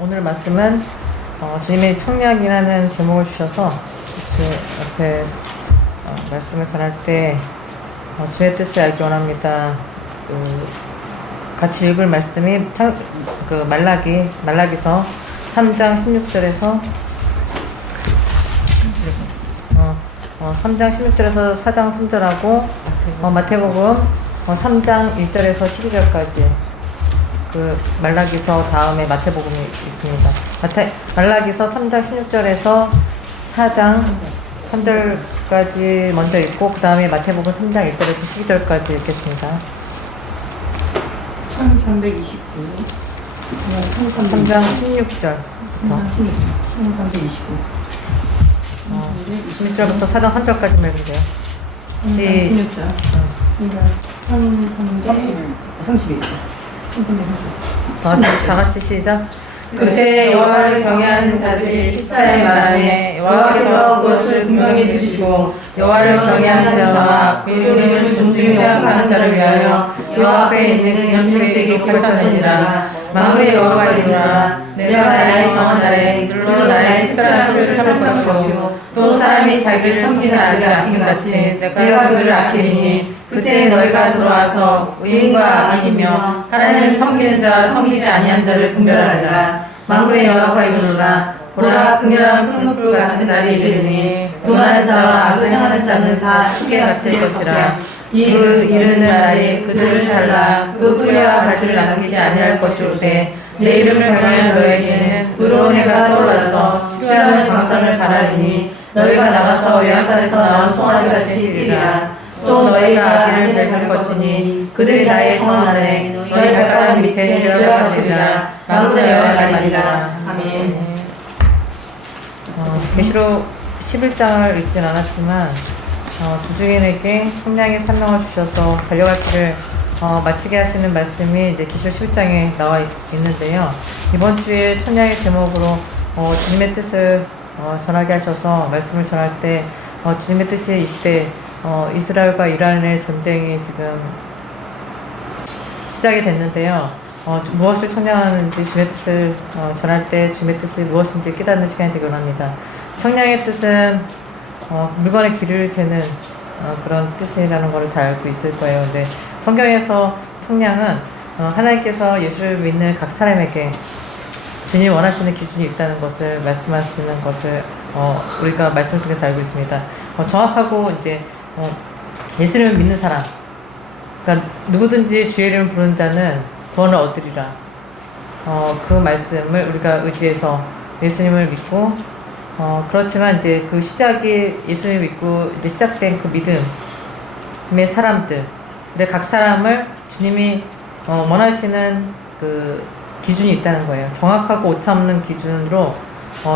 오늘 말씀은 주님이 청량이라는 제목을 주셔서 그 옆에 말씀을 전할 때 주의 뜻을 알기 원합니다. 같이 읽을 말씀이 말라기서 3장 16절에서 3장 16절에서 4장 3절하고 마태복음 3장 1절에서 12절까지 그 말라기서 다음에 마태복음이 있습니다. 말라기서 3장 16절에서 4장 3절까지 먼저 읽고 그 다음에 마태복음 3장 1절에서 12절까지 읽겠습니다. 1329 3장 16절 1329 16절부터 4장 1절까지만 읽으면 돼요. 16절 31 다 같이 시작. 그때 여호와를 경외하는 자들이 핍사에 말하네. 여호와께서 그것을 분명히 들으시고 여호와를 경외하는 자와 그 이름을 존중히 생각하는 자를 위하여 여호와 앞에 있는 기념책이 펼쳐지니라. 만군의 여호와가 이르노라. 내가 나의 정한 날에 눌러 나의 특별한 수를 삼을 것이고 또 사람이 자기를 섬기는 아들을 아낌같이 내가 그들을 아끼리니 그때 너희가 돌아와서 의인과 악인이며 하나님을 섬기는 자와 섬기지 아니한 자를 분별하리라. 만군의 여호와가 이르노라. 보라, 극렬한 푸른불 같은 날이 이르니 교만한 자와 악을 행하는 자는 다 쉽게 갇힐 것이라. 그 이르는 날이 그들을 잘라 그 뿌리와 가지를 남기지 아니할 것이오되 내 이름을 경외하는 너에게는 의로운 해가 떠올라서 축제하는 광선을 발하리니 너희가 나가서 외양간에서 나온 송아지같이 뛰리라. 또 너희가 아기를 밟을 것이니 그들이 나의 정한 날에 너희 발바닥 밑에 지어가리라. 만군의 여호와가 아니라. 아멘. 계시록 11장을 읽진 않았지만 두 주인에게 청량의 사명을 주셔서 달려갈 길을 마치게 하시는 말씀이 이제 계시록 11장에 나와 있는데요. 이번 주에 청량의 제목으로 주님의 뜻을 전하게 하셔서 말씀을 전할 때 주님의 뜻이 이 시대 이스라엘과 이란의 전쟁이 지금 시작이 됐는데요. 무엇을 청량하는지 주의 뜻을 전할 때 주의 뜻이 무엇인지 깨닫는 시간이 되기 원합니다. 청량의 뜻은 물건의 길이를 재는 그런 뜻이라는 것을 다 알고 있을 거예요. 근데 성경에서 청량은 하나님께서 예수를 믿는 각 사람에게 주님이 원하시는 기준이 있다는 것을 말씀하시는 것을 우리가 말씀을 통해서 알고 있습니다. 정확하고 이제 예수님을 믿는 사람, 그러니까 누구든지 주의 이름을 부르는 자는 구원을 얻으리라. 그 말씀을 우리가 의지해서 예수님을 믿고 그렇지만 이제 그 시작이 예수님을 믿고 이제 시작된 그 믿음의 사람들, 근데 각 사람을 주님이 원하시는 그 기준이 있다는 거예요. 정확하고 오차없는 기준으로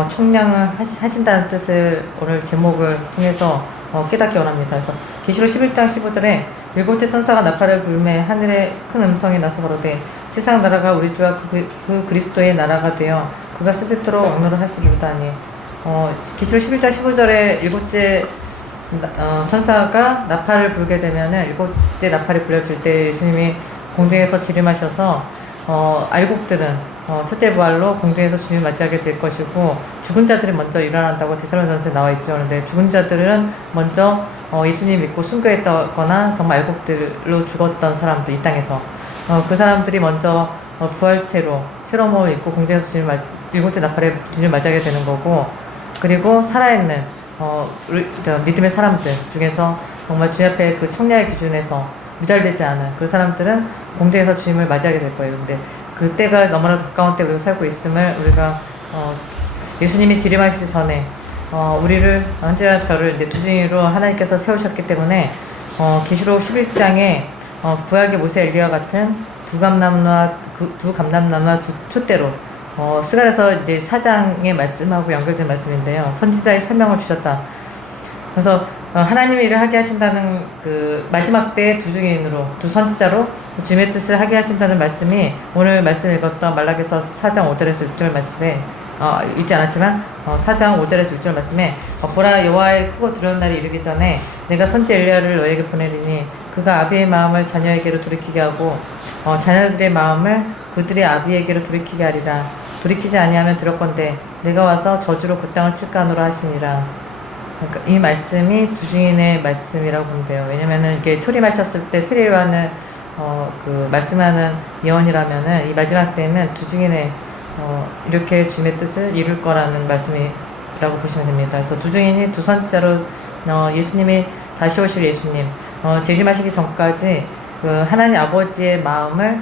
청량을 하신다는 뜻을 오늘 제목을 통해서 깨닫기 원합니다. 그래서 계시록 11장 15절에 일곱째 천사가 나팔을 불매 하늘에 큰 음성이 나서 가로되 세상 나라가 우리 주와 그 그리스도의 나라가 되어 그가 세세토록 왕노를 하시리로다 하니 계시록 11장 15절에 일곱째 천사가 나팔을 불게 되면은 일곱째 나팔이 불려질 때 예수님이 공중에서 지림하셔서 알곡들은 첫째 부활로 공중에서 주님을 맞이하게 될 것이고 죽은 자들이 먼저 일어난다고 데살로니가전서에 나와 있죠. 그런데 죽은 자들은 먼저 예수님 믿고 순교했거나 정말 알곡들로 죽었던 사람들, 이 땅에서 그 사람들이 먼저 부활체로 새로운 몸을 입고 공중에서 일곱째 나팔에 주님을 맞이하게 되는 거고, 그리고 살아있는 믿음의 사람들 중에서 정말 주님 앞에 그 청량의 기준에서 미달되지 않은 그 사람들은 공중에서 주님을 맞이하게 될 거예요. 근데 그때가 너무나 가까운 때 우리가 살고 있음을 우리가 예수님이 지림하시기 전에 우리를 언제나 저를 이제 두중이로 하나님께서 세우셨기 때문에 계시록 11장에 구약의 모세 엘리야 같은 두 감람나무와 두 촛대로 스가랴서 이제 4장의 말씀하고 연결된 말씀인데요. 선지자의 사명을 주셨다. 그래서 하나님이 일을 하게 하신다는 그 마지막 때 두 증인으로, 두 선지자로 주님의 뜻을 하게 하신다는 말씀이 오늘 말씀 읽었던 말라기서 4장 5절에서 6절 말씀에 읽지 않았지만 4장 5절에서 6절 말씀에 보라, 여호와의 크고 두려운 날이 이르기 전에 내가 선지 엘리야를 너에게 보내리니 그가 아비의 마음을 자녀에게로 돌이키게 하고 자녀들의 마음을 그들의 아비에게로 돌이키게 하리라. 돌이키지 아니하면 두렵건대 내가 와서 저주로 그 땅을 칠까 하노라 하시니라. 그러니까 이 말씀이 두 증인의 말씀이라고 보면 돼요. 왜냐면은 이게 초리 마셨을 때 스리와는 그 말씀하는 예언이라면은 이 마지막 때는 두 증인의 이렇게 주님의 뜻을 이룰 거라는 말씀이라고 보시면 됩니다. 그래서 두 증인이 두 선자로 예수님이 다시 오실 예수님 재림하시기 전까지 그 하나님 아버지의 마음을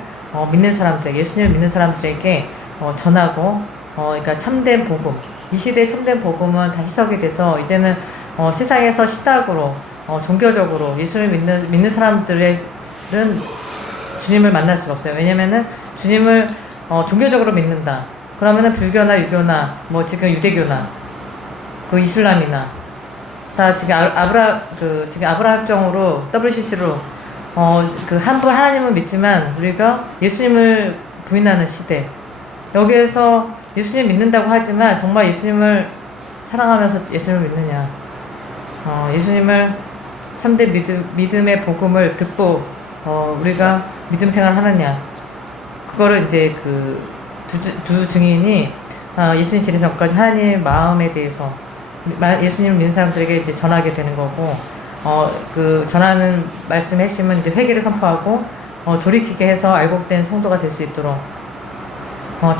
믿는 사람들, 예수님을 믿는 사람들에게 전하고 그러니까 참된 복음, 이 시대의 참된 복음은 다 희석이 돼서 이제는 세상에서 시각으로 종교적으로 예수를 믿는 사람들은 주님을 만날 수가 없어요. 왜냐면은 주님을 종교적으로 믿는다. 그러면은 불교나 유교나 뭐 지금 유대교나 그 이슬람이나 다 지금 지금 아브라함정으로 WCC로 그 한 분 하나님을 믿지만 우리가 예수님을 부인하는 시대. 여기에서 예수님 믿는다고 하지만 정말 예수님을 사랑하면서 예수님을 믿느냐? 예수님을 참된 믿음의 복음을 듣고 우리가 믿음 생활 하느냐? 그거를 이제 그 두 증인이 예수님 재림 전까지 하나님의 마음에 대해서 예수님을 믿는 사람들에게 이제 전하게 되는 거고, 그 전하는 말씀의 핵심은 이제 회개를 선포하고 돌이키게 해서 알곡된 성도가 될 수 있도록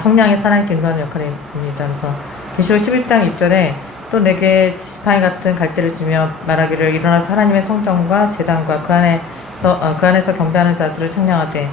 청량의 사랑의 인도하는 역할입니다. 그래서 계시록 11장 2절에 또 내게 지팡이 같은 갈대를 주며 말하기를 일어나서 하나님의 성전과 제단과 그 안에서 경배하는 자들을 청량하되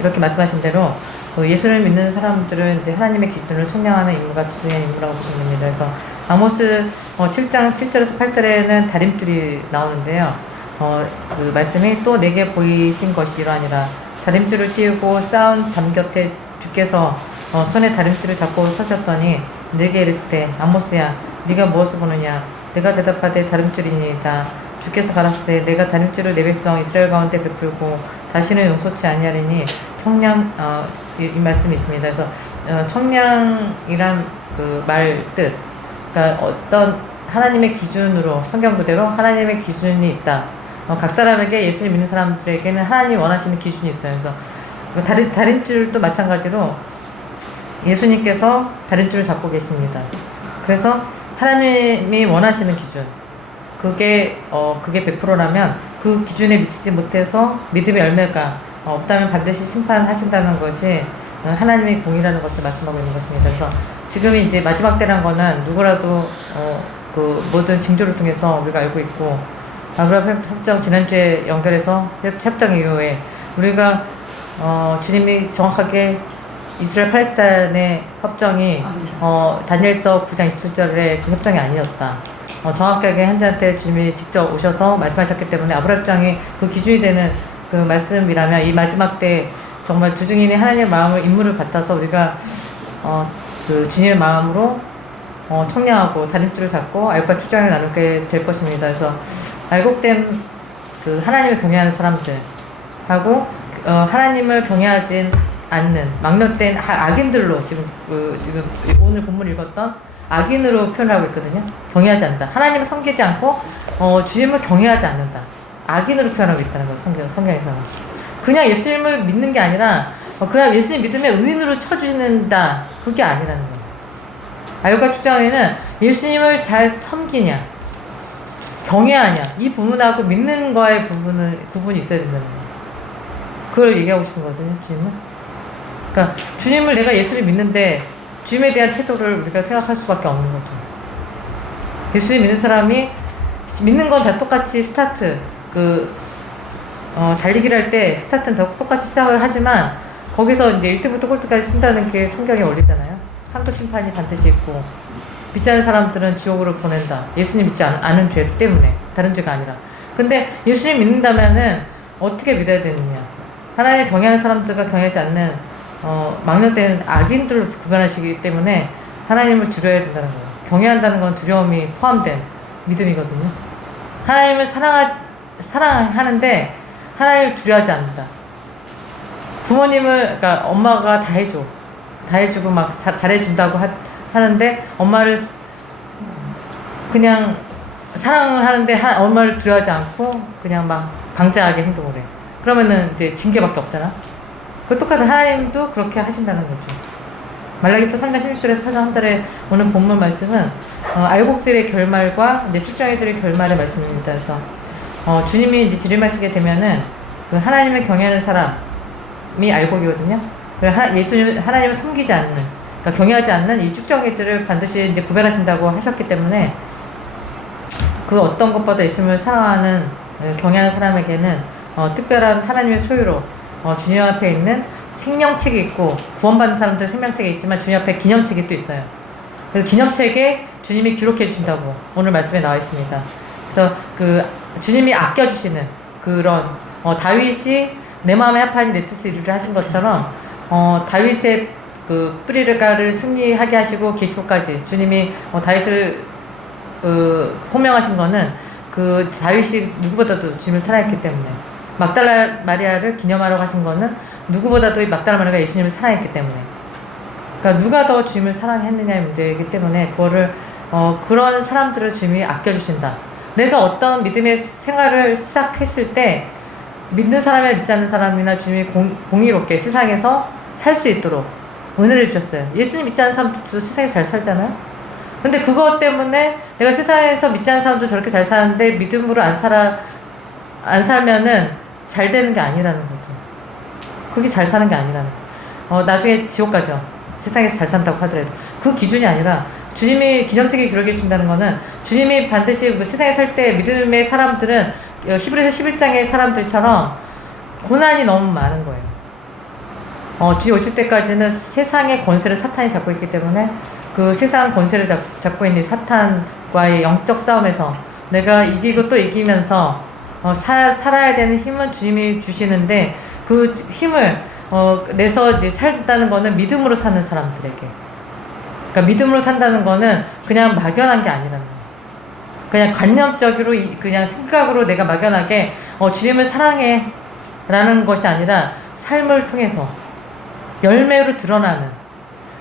이렇게 말씀하신 대로 예수를 믿는 사람들은 이제 하나님의 기준을 청량하는 인물과 주중의 인물이라고 보시면 됩니다. 그래서 아모스 7장 7절에서 8절에는 다림줄이 나오는데요. 그 말씀이 또 내게 보이신 것이 이러하니라. 다림줄을 띄우고 싸운 담 곁에 주께서 손에 다림줄을 잡고 서셨더니 내게 이르시되 아모스야 네가 무엇을 보느냐. 내가 대답하되 다림줄이니이다. 주께서 가라사대 내가 다림줄을 내 백성 이스라엘 가운데 베풀고 다시는 용서치 아니하리니 청량 이 말씀이 있습니다. 그래서 청량이란 그 말 뜻, 그러니까 어떤 하나님의 기준으로 성경 그대로 하나님의 기준이 있다. 각 사람에게 예수님 믿는 사람들에게는 하나님이 원하시는 기준이 있어요. 그래서 다림줄도 마찬가지로 예수님께서 다림줄을 잡고 계십니다. 그래서 하나님이 원하시는 기준, 그게 100%라면 그 기준에 미치지 못해서 믿음의 열매가 없다면 반드시 심판하신다는 것이 하나님의 공이라는 것을 말씀하고 있는 것입니다. 그래서 지금이 이제 마지막 때란 거는 누구라도 그 모든 징조를 통해서 우리가 알고 있고, 아브라함 협정 지난주에 연결해서 협정 이후에 우리가 주님이 정확하게 이스라엘 팔레스타인의 협정이 다니엘서 9장 27절에 그 협정이 아니었다. 정확하게 현재한테 주님이 직접 오셔서 말씀하셨기 때문에 아브라함 협정이 그 기준이 되는 그 말씀이라면 이 마지막 때 정말 두 증인이 하나님의 마음을 인물을 받아서 우리가 그 주님의 마음으로 청량하고 다림줄을 잡고 알과 추장을 나누게 될 것입니다. 그래서 알곡된 그 하나님을 경외하는 사람들하고 하나님을 경외하지 않는 막론된 악인들로 지금 오늘 본문 읽었던 악인으로 표현하고 있거든요. 경외하지 않는다. 하나님을 섬기지 않고 주님을 경외하지 않는다. 악인으로 표현하고 있다는 거예요. 성경에서는. 그냥 예수님을 믿는 게 아니라 그냥 예수님 믿음에 의인으로 쳐주는다. 그게 아니라는 거예요. 알과 추장에는 예수님을 잘 섬기냐, 경외하냐, 이 부분하고 믿는 거의 구분이 있어야 된다는 거예요. 그걸 얘기하고 싶은 거거든요, 주님은. 그러니까 주님을 내가 예수를 믿는데 주님에 대한 태도를 우리가 생각할 수밖에 없는 거죠. 예수님 믿는 사람이 믿는 건 다 똑같이 스타트 달리기를 할 때 스타트는 다 똑같이 시작을 하지만 거기서 이제 1등부터 꼴등까지 쓴다는 게 성경에 원리잖아요. 상도 심판이 반드시 있고 믿지 않는 사람들은 지옥으로 보낸다. 예수님 믿지 않은 죄 때문에, 다른 죄가 아니라. 근데 예수님 믿는다면은 어떻게 믿어야 되느냐. 하나님을 경외하는 사람들과 경외하지 않는 막론된 악인들로 구분하시기 때문에 하나님을 두려워야 된다는 거예요. 경외한다는 건 두려움이 포함된 믿음이거든요. 하나님을 사랑하는데 하나님을 두려워하지 않는다. 부모님을, 그러니까 엄마가 다 해주고 막 잘해준다고 하는데 엄마를 그냥 사랑을 하는데 엄마를 두려워하지 않고 그냥 막 방자하게 행동을 해. 그러면은 이제 징계밖에 없잖아. 그 똑같은 하나님도 그렇게 하신다는 거죠. 말라기서 3장 16절에서 4장 한 절에 오는 본문 말씀은 알곡들의 결말과 이제 축정이들의 결말의 말씀입니다. 그래서 주님이 이제 들이마시게 되면은 그 하나님을 경외하는 사람이 알곡이거든요. 예수님 하나님을 섬기지 않는, 그러니까 경외하지 않는 이 축정이들을 반드시 이제 구별하신다고 하셨기 때문에 그 어떤 것보다 예수님을 사랑하는 경외하는 사람에게는 특별한 하나님의 소유로 주님 앞에 있는 생명책이 있고, 구원받는 사람들 생명책이 있지만 주님 앞에 기념책이 또 있어요. 그래서 기념책에 주님이 기록해 주신다고 오늘 말씀에 나와 있습니다. 그래서 그 주님이 아껴주시는 그런 다윗이 내 마음의 합판이 내 뜻을 이루려 하신 것처럼 다윗의 그 뿌리를 승리하게 하시고 계시고까지 주님이 다윗을 호명하신 거는 그 다윗이 누구보다도 주님을 사랑했기 때문에, 막달라 마리아를 기념하라고 하신 거는 누구보다도 이 막달라 마리아가 예수님을 사랑했기 때문에, 그러니까 누가 더 주님을 사랑했느냐의 문제이기 때문에 그거를 그런 사람들을 주님이 아껴주신다. 내가 어떤 믿음의 생활을 시작했을 때 믿는 사람이나 믿지 않는 사람이나 주님이 공의롭게 세상에서 살 수 있도록 은혜를 주셨어요. 예수님 믿지 않는 사람들도 세상에서 잘 살잖아요. 근데 그것 때문에 내가 세상에서 믿지 않는 사람도 저렇게 잘 사는데 믿음으로 안 살면은 잘 되는 게 아니라는 거죠. 그게 잘 사는 게 아니라는 거. 나중에 지옥 가죠. 세상에서 잘 산다고 하더라도. 그 기준이 아니라 주님이 기념책에 기록해 준다는 거는 주님이 반드시 그 세상에 살 때 믿음의 사람들은 히브리서 11장의 사람들처럼 고난이 너무 많은 거예요. 주님 오실 때까지는 세상의 권세를 사탄이 잡고 있기 때문에 그 세상 권세를 잡고 있는 사탄과의 영적 싸움에서 내가 이기고 또 이기면서 살아야 되는 힘은 주님이 주시는데, 그 힘을 내서 이제 살다는 거는 믿음으로 사는 사람들에게, 그러니까 믿음으로 산다는 거는 그냥 막연한 게 아니라는 거예요. 그냥 관념적으로 그냥 생각으로 내가 막연하게 주님을 사랑해 라는 것이 아니라 삶을 통해서 열매로 드러나는,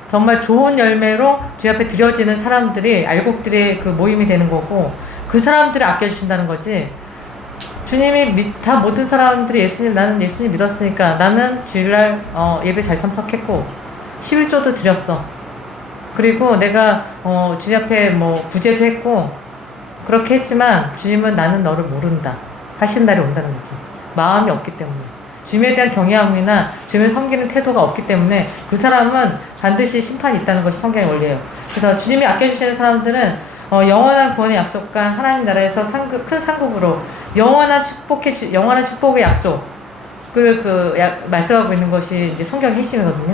정말 좋은 열매로 주님 앞에 드려지는 사람들이 알곡들의 그 모임이 되는 거고, 그 사람들을 아껴주신다는 거지. 주님이 다 모든 사람들이 나는 예수님 믿었으니까 나는 주일날 예배 잘 참석했고 11조도 드렸어. 그리고 내가 주님 앞에 뭐 구제도 했고 그렇게 했지만 주님은 나는 너를 모른다 하신 날이 온다는 거죠. 마음이 없기 때문에, 주님에 대한 경외함이나 주님을 섬기는 태도가 없기 때문에 그 사람은 반드시 심판이 있다는 것이 성경의 원리예요. 그래서 주님이 아껴주시는 사람들은 영원한 구원의 약속과 하나님 나라에서 큰 상급으로 영원한 축복의 약속을 말씀하고 있는 것이 이제 성경 핵심이거든요.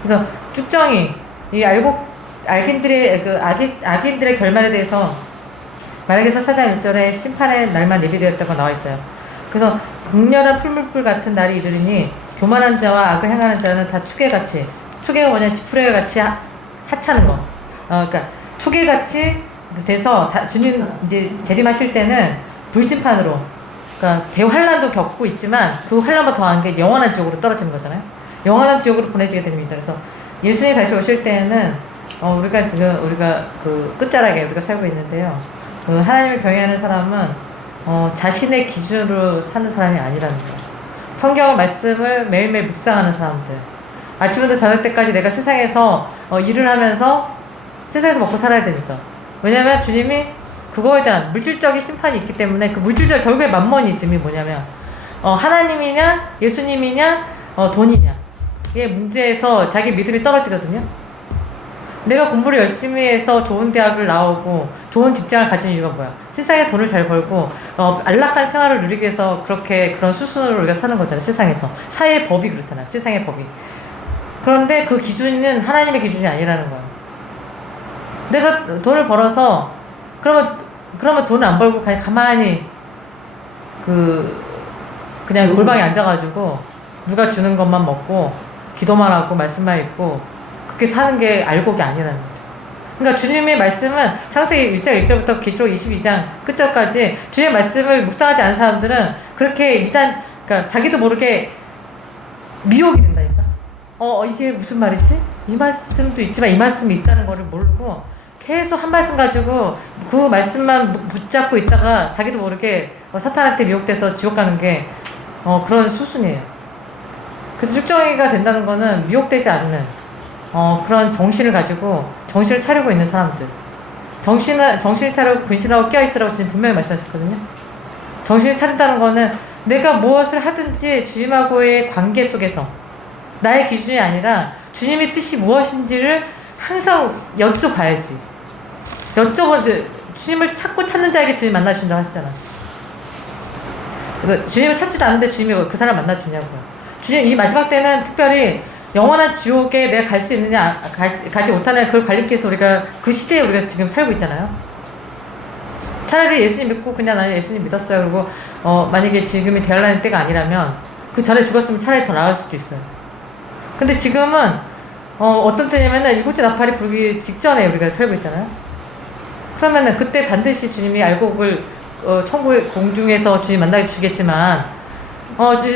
그래서 쭉정이 이 악인들의 결말에 대해서 말라기서 4장 1절에 심판의 날만 예비되었다고 나와 있어요. 그래서 극렬한 풀물불 같은 날이 이르리니 교만한 자와 악을 행하는 자는 다 초계가 뭐냐, 지푸레기같이 하찮은 거. 그러니까 초계같이 돼서 주님 이제 재림하실 때는 불심판으로, 그러니까 대환란도 겪고 있지만 그 환란보다 더한 게 영원한 지옥으로 떨어지는 거잖아요. 영원한 지옥으로 보내지게 됩니다. 그래서 예수님이 다시 오실 때에는 우리가 그 끝자락에 우리가 살고 있는데요. 그 하나님을 경외하는 사람은 자신의 기준으로 사는 사람이 아니라는 거예요. 성경 말씀을 매일매일 묵상하는 사람들. 아침부터 저녁 때까지 내가 세상에서 일을 하면서 세상에서 먹고 살아야 되니까. 왜냐면 주님이 그거에 대한 물질적인 심판이 있기 때문에, 그 물질적 결국에 만머니즘이 뭐냐면 하나님이냐 예수님이냐 돈이냐, 이게 문제에서 자기 믿음이 떨어지거든요. 내가 공부를 열심히 해서 좋은 대학을 나오고 좋은 직장을 가진 이유가 뭐야? 세상에 돈을 잘 벌고 안락한 생활을 누리기 위해서 그런 수순으로 우리가 사는 거잖아요. 세상에서 사회의 법이 그렇잖아요. 세상의 법이. 그런데 그 기준은 하나님의 기준이 아니라는 거예요. 내가 돈을 벌어서 그러면 돈을 안 벌고 그냥 가만히 그냥 골방에 앉아가지고 누가 주는 것만 먹고 기도만 하고 말씀만 읽고 그렇게 사는 게 알곡이 아니라는 거예요. 그러니까 주님의 말씀은 창세기 1장 1절부터 계시록 22장 끝절까지 주님의 말씀을 묵상하지 않은 사람들은 그렇게 그러니까 자기도 모르게 미혹이 된다니까. 이게 무슨 말이지? 이 말씀도 있지만 이 말씀이 있다는 거를 모르고 계속 한 말씀 가지고 그 말씀만 붙잡고 있다가 자기도 모르게 사탄한테 미혹돼서 지옥 가는 게 그런 수순이에요. 그래서 쭉정이가 된다는 거는 미혹되지 않는, 그런 정신을 가지고 정신을 차리고 있는 사람들. 정신을 차리고 근신하고 깨어있으라고 주님 분명히 말씀하셨거든요. 정신을 차린다는 거는 내가 무엇을 하든지 주님하고의 관계 속에서 나의 기준이 아니라 주님의 뜻이 무엇인지를 항상 여쭤봐야지. 주님을 찾고 찾는 자에게 주님 만나주신다고 하시잖아. 주님을 찾지도 않는데 주님이 그 사람 만나주냐고요. 주님 이 마지막 때는 특별히 영원한 지옥에 내가 갈 수 있느냐 가지 못하는 그걸 관리해서 우리가 그 시대에 우리가 지금 살고 있잖아요. 차라리 예수님 믿고 그냥 나는 예수님 믿었어요. 그리고 만약에 지금이 대할라는 때가 아니라면 그 전에 죽었으면 차라리 더 나을 수도 있어요. 근데 지금은 어떤 때냐면은 일곱째 나팔이 불기 직전에 우리가 살고 있잖아요. 그러면은 그때 반드시 주님이 알곡을 천국의 공중에서 주님 만나게 주겠지만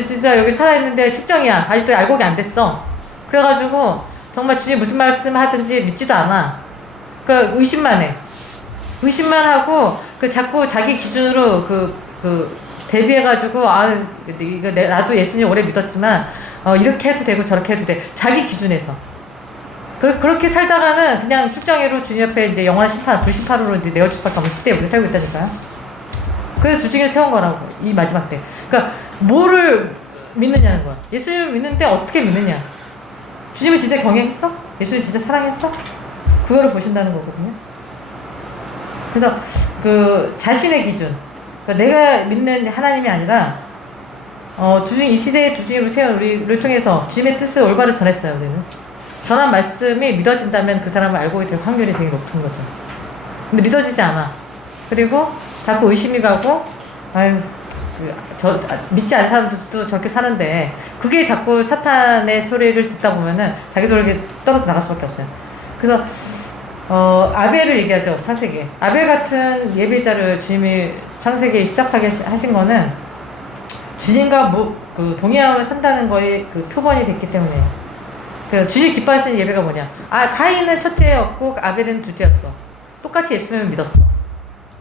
진짜 여기 살아있는데 축정이야. 아직도 알곡이 안 됐어. 그래가지고 정말 주님 무슨 말씀 하든지 믿지도 않아. 그 의심만 해. 의심만 하고 자꾸 자기 기준으로 대비해가지고 나도 예수님 오래 믿었지만 이렇게 해도 되고 저렇게 해도 돼. 자기 기준에서. 그렇게 살다가는 그냥 축정이로 주님 옆에 이제 영원한 심판, 불심판으로 이제 내어줄 수밖에 없는 시대에 우리가 살고 있다니까요. 그래서 주중에 태운 거라고, 이 마지막 때. 그러니까, 뭐를 믿느냐는 거야. 예수님을 믿는데 어떻게 믿느냐. 주님을 진짜 경외했어? 예수님 진짜 사랑했어? 그거를 보신다는 거거든요. 그래서, 자신의 기준. 그러니까 내가 믿는 하나님이 아니라, 이 시대의 주중으로 세운 우리를 통해서 주님의 뜻을 올바로 전했어요, 우리는. 전한 말씀이 믿어진다면 그 사람을 알고 될 확률이 되게 높은 거죠. 근데 믿어지지 않아. 그리고 자꾸 의심이 가고, 믿지 않는 사람들도 저렇게 사는데, 그게 자꾸 사탄의 소리를 듣다 보면은 자기도 이렇게 떨어져 나갈 수밖에 없어요. 그래서, 아벨을 얘기하죠, 창세기에. 아벨 같은 예배자를 주님이 창세기에 시작하게 하신 거는 주님과 동의하며 산다는 거에 표본이 됐기 때문에. 주님 기뻐하시는 예배가 뭐냐? 가인은 첫째였고 아벨은 둘째였어. 똑같이 예수님을 믿었어.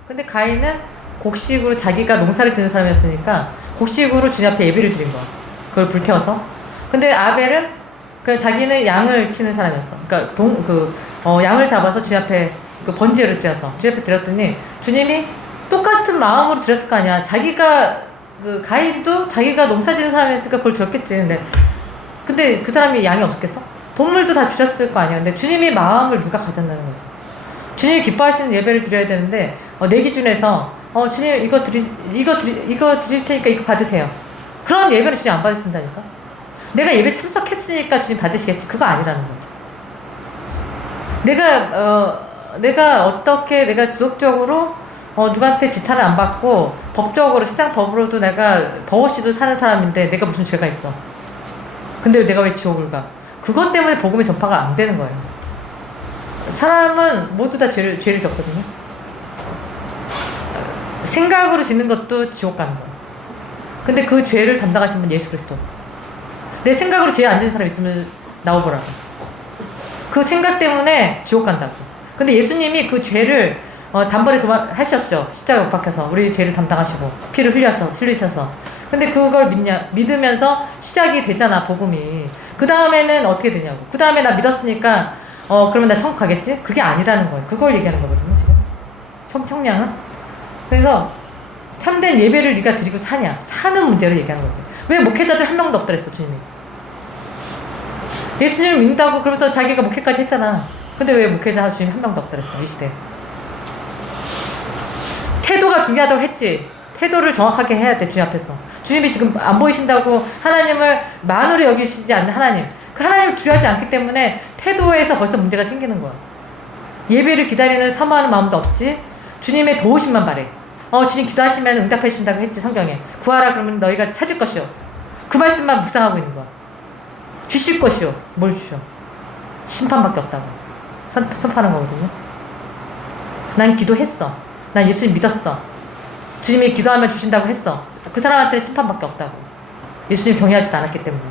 근데 가인은 곡식으로 자기가 농사를 짓는 사람이었으니까 곡식으로 주님 앞에 예배를 드린 거야. 그걸 불태워서. 근데 아벨은 자기는 양을 치는 사람이었어. 그러니까 양을 잡아서 주님 앞에 번제를 드려서 주님 앞에 드렸더니 주님이 똑같은 마음으로 드렸을 거 아니야. 가인도 자기가 농사 짓는 사람이었으니까 그걸 드렸겠지. 근데 그 사람이 양이 없었겠어? 동물도 다 주셨을 거 아니야. 근데 주님의 마음을 누가 가졌다는 거죠. 주님이 기뻐하시는 예배를 드려야 되는데 내 기준에서 주님 이거 드릴 테니까 이거 받으세요. 그런 예배는 주님 안 받으신다니까. 내가 예배 참석했으니까 주님 받으시겠지. 그거 아니라는 거죠. 내가 어떻게 내가 도덕적으로 누구한테 지탄을 안 받고 법적으로 세상 법으로도 내가 법 없이도 사는 사람인데 내가 무슨 죄가 있어. 근데 내가 왜 지옥을 가? 그것 때문에 복음의 전파가 안 되는 거예요. 사람은 모두 다 죄를 졌거든요. 생각으로 짓는 것도 지옥 가는 거예요. 근데 그 죄를 담당하신 분 예수 그리스도. 내 생각으로 죄에 안 지는 사람 있으면 나와보라고. 그 생각 때문에 지옥 간다고. 근데 예수님이 그 죄를 단번에 하셨죠. 십자가에 못 박혀서 우리 죄를 담당하시고 피를 흘리셔서. 근데 그걸 믿으면서 시작이 되잖아, 복음이. 그 다음에는 어떻게 되냐고. 그 다음에 나 믿었으니까, 그러면 나 천국 가겠지? 그게 아니라는 거예요. 그걸 얘기하는 거거든요, 지금. 청량은. 그래서, 참된 예배를 네가 드리고 사냐? 사는 문제를 얘기하는 거지. 왜 목회자들 한 명도 없더랬어, 주님이. 예수님을 믿는다고 그러면서 자기가 목회까지 했잖아. 근데 왜 목회자 주님 한 명도 없더랬어, 이 시대에. 태도가 중요하다고 했지. 태도를 정확하게 해야 돼, 주님 앞에서. 주님이 지금 안 보이신다고 하나님을 만으로 여기시지 않는 하나님. 그 하나님을 두려워하지 않기 때문에 태도에서 벌써 문제가 생기는 거야. 예배를 기다리는 사모하는 마음도 없지. 주님의 도우심만 바래. 주님 기도하시면 응답해 주신다고 했지, 성경에. 구하라 그러면 너희가 찾을 것이요. 그 말씀만 묵상하고 있는 거야. 주실 것이요. 뭘 주셔? 심판밖에 없다고. 선포하는 거거든요. 난 기도했어. 난 예수님 믿었어. 주님이 기도하면 주신다고 했어. 그 사람한테는 심판밖에 없다고. 예수님 경외하지도 않았기 때문에.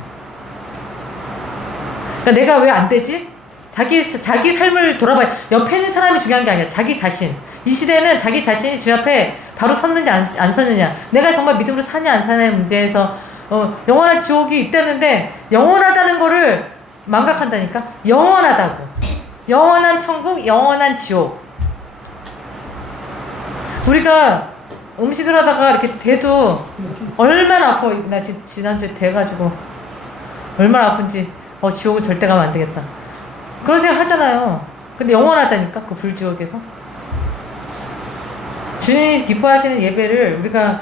그러니까 내가 왜 안 되지? 자기 삶을 돌아봐야. 옆에 있는 사람이 중요한 게 아니야. 자기 자신. 이 시대는 자기 자신이 주 앞에 바로 섰는지 안 섰느냐. 내가 정말 믿음으로 사냐 안 사냐의 문제에서 영원한 지옥이 있다는데 영원하다는 거를 망각한다니까. 영원하다고. 영원한 천국, 영원한 지옥. 우리가 음식을 하다가 이렇게 대도 얼마나 아파. 나 지난주에 대가지고 얼마나 아픈지 지옥은 절대 가면 안 되겠다. 그런 생각 하잖아요. 근데 영원하다니까 그 불지옥에서. 주님이 기뻐하시는 예배를 우리가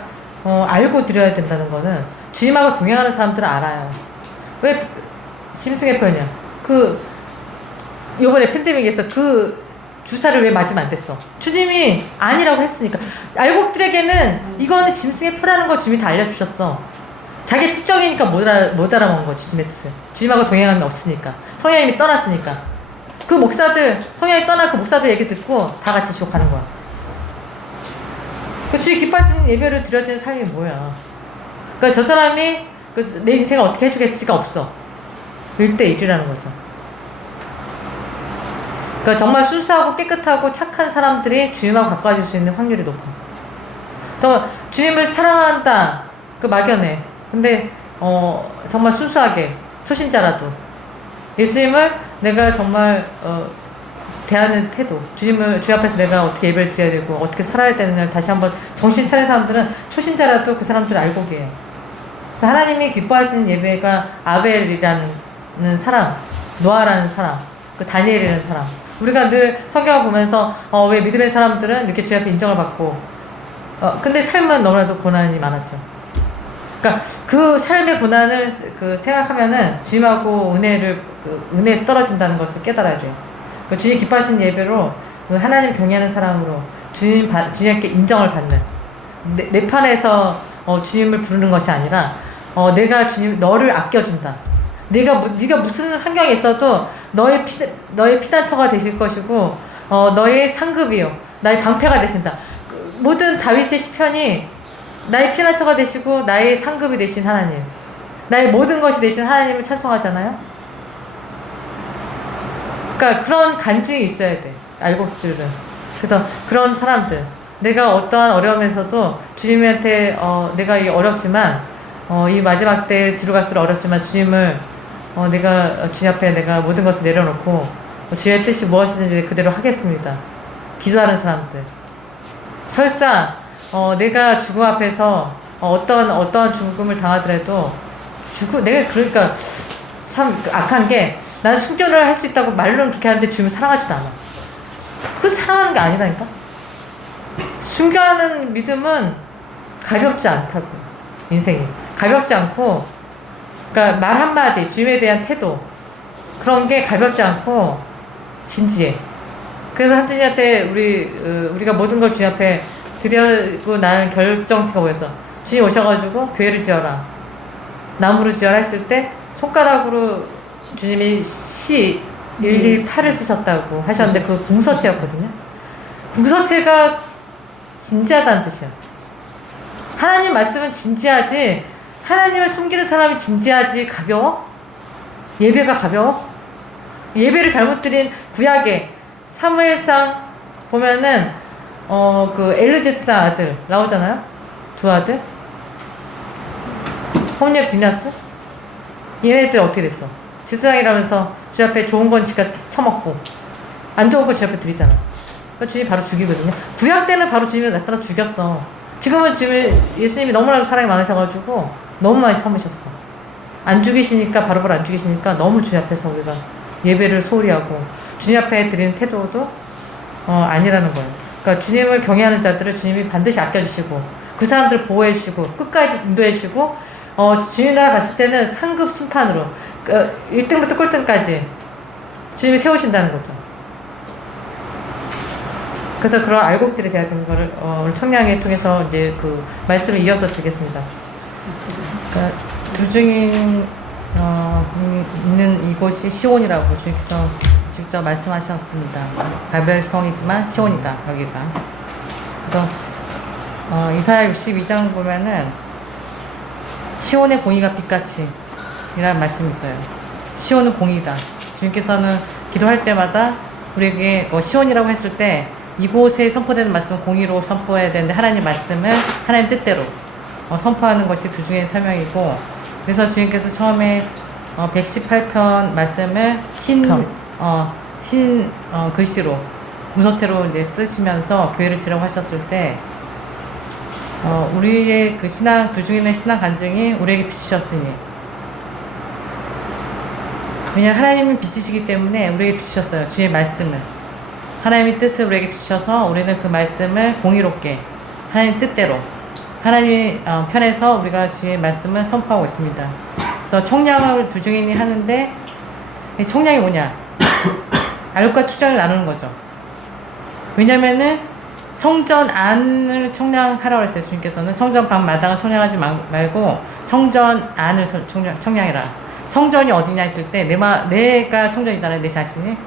알고 드려야 된다는 거는 주님하고 동행하는 사람들은 알아요. 왜 짐승의 편이야? 요번에 팬데믹에서 주사를 왜 맞으면 안 됐어? 주님이 아니라고 했으니까. 알곡들에게는 이거는 짐승의 표라는 거 주님이 다 알려주셨어. 자기 특정이니까 못 알아먹은 거지, 주님의 뜻을. 주님하고 동행하는 없으니까. 성령님이 떠났으니까. 성령이 떠난 그 목사들 얘기 듣고 다 같이 지옥 가는 거야. 주님 기뻐하시는 예배를 드려지는 삶이 뭐야? 그러니까 저 사람이 내 인생을 어떻게 해주겠지가 없어. 1대1이라는 거죠. 그러니까 정말 순수하고 깨끗하고 착한 사람들이 주님하고 가까워질 수 있는 확률이 높아. 주님을 사랑한다. 막연해. 근데 정말 순수하게 초신자라도 예수님을 내가 정말 대하는 태도, 주님 앞에서 내가 어떻게 예배를 드려야 되고 어떻게 살아야 되는지를 다시 한번 정신 차린 사람들은 초신자라도 그 사람들을 알고 계해요. 그래서 하나님이 기뻐하시는 예배가 아벨이라는 사람, 노아라는 사람, 다니엘이라는 사람. 우리가 늘 성경을 보면서 왜 믿음의 사람들은 이렇게 주 앞에 인정을 받고 근데 삶은 너무나도 고난이 많았죠. 그러니까 그 삶의 고난을 생각하면은 주님하고 은혜에서 떨어진다는 것을 깨달아야 돼요. 주님 기뻐하시는 예배로 하나님 경외하는 사람으로 주님께 인정을 받는 내 편에서 주님을 부르는 것이 아니라 내가 너를 아껴준다. 네가 무슨 환경에 있어도 너의 피난처가 되실 것이고 너의 상급이요 나의 방패가 되신다. 모든 다윗의 시편이 나의 피난처가 되시고 나의 상급이 되신 하나님, 나의 모든 것이 되신 하나님을 찬송하잖아요. 그러니까 그런 간증이 있어야 돼, 알곡들은. 그래서 그런 사람들, 내가 어떠한 어려움에서도 주님한테 내가 어렵지만 이 마지막 때 뒤로 갈수록 어렵지만 주님을 내가 주님 앞에 내가 모든 것을 내려놓고 주의 뜻이 무엇이든지 그대로 하겠습니다. 기도하는 사람들. 설사 내가 죽음 앞에서 어떠한 죽음을 당하더라도 내가 그러니까 참 악한 게 난 순교를 할 수 있다고 말로는 그렇게 하는데 주님을 사랑하지도 않아. 그거 사랑하는 게 아니라니까. 순교하는 믿음은 가볍지 않다고. 인생이 가볍지 않고, 그러니까 말 한마디, 주님에 대한 태도, 그런 게 가볍지 않고 진지해. 그래서 한준이한테 우리가 모든 걸 주님 앞에 드리고 나는 결정체가 뭐였어? 주님 오셔가지고 교회를 지어라, 나무로 지어라 했을 때 손가락으로 주님이 128을 쓰셨다고 하셨는데 그 궁서체였거든요. 궁서체가 진지하다는 뜻이야. 하나님 말씀은 진지하지, 하나님을 섬기는 사람이 진지하지 가벼워? 예배가 가벼워? 예배를 잘못 드린 구약에 사무엘상 보면은 엘르제스 아들 나오잖아요. 두 아들 홈리와 비나스. 얘네들 어떻게 됐어? 제사장이라면서 주 앞에 좋은 건 지가 처먹고 안 좋은 거 주 앞에 드리잖아. 그러니까 주님이 바로 죽이거든요. 구약 때는 바로 주님이 나타나 죽였어. 지금은 예수님이 너무나도 사랑이 많으셔가지고 너무 많이 참으셨어. 안 죽이시니까 바로바로 안 죽이시니까 너무 주님 앞에서 우리가 예배를 소홀히 하고 주님 앞에 드리는 태도도 아니라는 거예요. 그러니까 주님을 경외하는 자들을 주님이 반드시 아껴주시고 그 사람들을 보호해주시고 끝까지 인도해주시고 주님 나라 갔을 때는 상급 심판으로 1등부터 꼴등까지 주님이 세우신다는 거죠. 그래서 그런 알곡들이 돼야 되는 거를 오늘 청량회 통해서 이제 그 말씀을 이어서 드리겠습니다. 그러니까 두중인 있는 이곳이 시온이라고 주님께서 직접 말씀하셨습니다. 바벨성이지만 시온이다 여기가. 그래서 이사야 62장 보면은 시온의 공의가 빛같이 이라는 말씀이 있어요. 시온은 공의다. 주님께서는 기도할 때마다 우리에게 시온이라고 했을 때 이곳에 선포되는 말씀은 공의로 선포해야 되는데 하나님 말씀을 하나님 뜻대로 선포하는 것이 두중의 사명이고, 그래서 주님께서 처음에 118편 말씀을 흰 글씨로 공서체로 이제 쓰시면서 교회를 지라고 하셨을 때 우리의 그 신앙 두 중에 있는 신앙 간증이 우리에게 비추셨으니, 왜냐하면 하나님은 빛이시기 때문에 우리에게 비추셨어요. 주의 말씀을, 하나님의 뜻을 우리에게 비추셔서 우리는 그 말씀을 공의롭게 하나님 뜻대로 하나님 편에서 우리가 주의 말씀을 선포하고 있습니다. 그래서 청량을 두 중인이 하는데, 이 청량이 뭐냐? 알과 추장을 나누는 거죠. 왜냐면은 성전 안을 청량하라고 했어요. 주님께서는 성전 밖 마당을 청량하지 말고 성전 안을 청량해라. 성전이 어디냐 했을 때 내가 성전이잖아요. 내 자신이.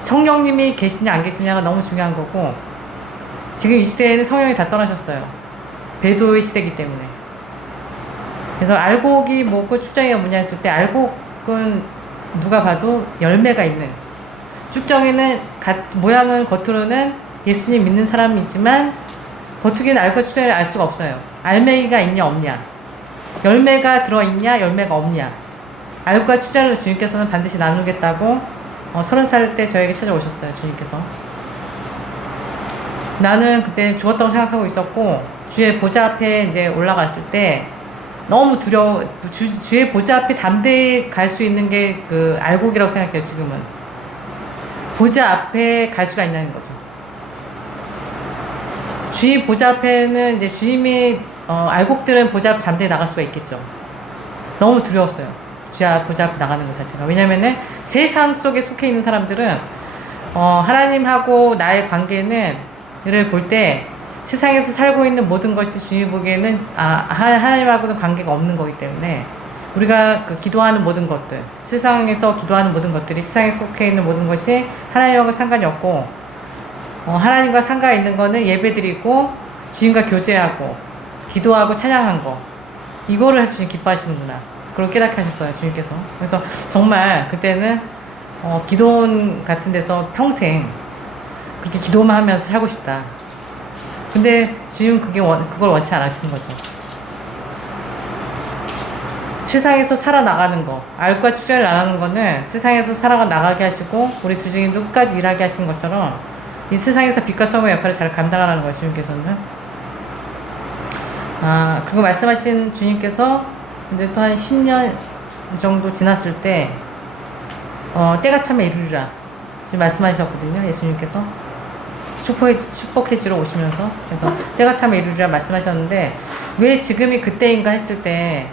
성령님이 계시냐 안 계시냐가 너무 중요한 거고, 지금 이 시대에는 성령이 다 떠나셨어요. 배도의 시대이기 때문에. 그래서 알곡이 뭐고 축정이가 뭐냐 했을 때, 알곡은 누가 봐도 열매가 있는, 축정이는 모양은 겉으로는 예수님 믿는 사람이지만 겉으로는 알과 축정을 알 수가 없어요. 알맹이가 있냐 없냐, 열매가 들어있냐 열매가 없냐. 알과 축정을 주님께서는 반드시 나누겠다고 30살 때 저에게 찾아오셨어요. 주님께서. 나는 그때 죽었다고 생각하고 있었고, 주의 보좌 앞에 이제 올라갔을 때 너무 두려워. 주의 보좌 앞에 담대히 갈 수 있는 게 그 알곡이라고 생각해요. 지금은 보좌 앞에 갈 수가 있다는 거죠. 주의 보좌 앞에는 이제 주님이 알곡들은 보좌 앞에 담대히 나갈 수가 있겠죠. 너무 두려웠어요. 주의 보좌 앞에 나가는 것 자체가. 왜냐면은 세상 속에 속해 있는 사람들은 하나님하고 나의 관계는 를 볼 때 세상에서 살고 있는 모든 것이 주님 보기에는 하나님하고는 관계가 없는 거기 때문에, 우리가 그 기도하는 모든 것들, 세상에서 기도하는 모든 것들이, 세상에 속해 있는 모든 것이 하나님하고 상관이 없고, 하나님과 상관이 있는 거는 예배드리고 주님과 교제하고 기도하고 찬양한 거, 이거를 주님 기뻐하시는구나, 그걸 깨닫게 하셨어요. 주님께서. 그래서 정말 그때는 기도원 같은 데서 평생 그렇게 기도만 하면서 살고 싶다. 근데 주님 그걸 원치 않으시는 거죠. 세상에서 살아나가는 거, 알과 추절을 안 하는 거는 세상에서 살아나가게 하시고 우리 두 중에 끝까지 일하게 하시는 것처럼, 이 세상에서 빛과 소금의 역할을 잘 감당하라는 거예요. 주님께서는. 그거 말씀하신 주님께서 이제 또 한 10년 정도 지났을 때 때가 차면 이루리라 지금 말씀하셨거든요. 예수님께서 축복해 주러 오시면서. 그래서 때가 차면 이루리라 말씀하셨는데, 왜 지금이 그때인가 했을 때